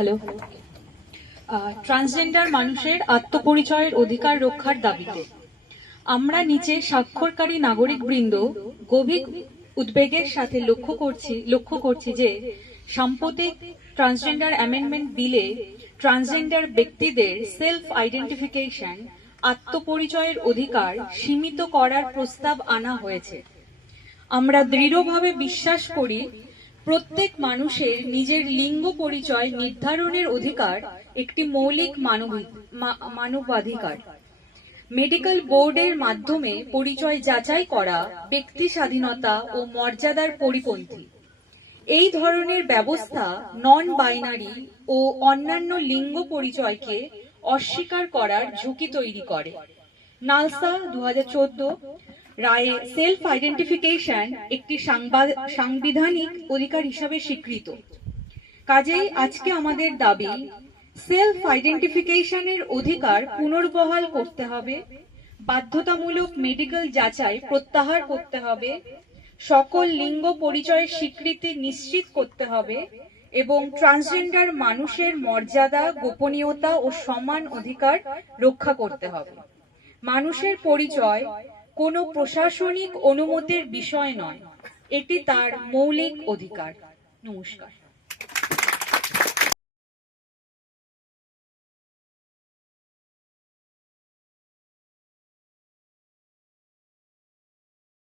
Hello. Transgender মানুষের আত্মপরিচয়ের অধিকার রক্ষার দাবিতে আমরা নিচে স্বাক্ষরকারী নাগরিকবৃন্দ গভীর উদ্বেগের সাথে লক্ষ্য করছি যে সাম্প্রতিক ট্রান্সজেন্ডার অ্যামেন্ডমেন্ট বিলে ট্রান্সজেন্ডার ব্যক্তিদের সেলফ আইডেন্টিফিকেশন আত্মপরিচয়ের অধিকার সীমিত করার প্রস্তাব আনা হয়েছে। আমরা দৃঢ়ভাবে বিশ্বাস করি প্রত্যেক মানুষের নিজের লিঙ্গ পরিচয় নির্ধারণের অধিকার একটি মৌলিক মানবাধিকার। মেডিকেল বোর্ডের মাধ্যমে পরিচয় যাচাই করা ব্যক্তি স্বাধীনতা ও মর্যাদার পরিপন্থী। এই ধরনের ব্যবস্থা নন বাইনারি ও অন্যান্য লিঙ্গ পরিচয়কে অস্বীকার করার ঝুঁকি তৈরি করে। নালসা 2014 রায়ে সেলফ আইডেন্টিফিকেশন একটি সাংবিধানিক অধিকার হিসাবে স্বীকৃত। কাজেই আজকে আমাদের দাবি সেলফ আইডেন্টিফিকেশনের অধিকার পুনর্বহাল করতে হবে, বাধ্যতামূলক মেডিকেল যাচাই প্রত্যাহার করতে হবে, সকল লিঙ্গ পরিচয়ের স্বীকৃতি নিশ্চিত করতে হবে এবং ট্রান্সজেন্ডার মানুষের মর্যাদা, গোপনীয়তা ও সমান অধিকার রক্ষা করতে হবে। মানুষের পরিচয় কোনো প্রশাসনিক অনুমতির বিষয় নয়, এটি তার মৌলিক অধিকার। নমস্কার।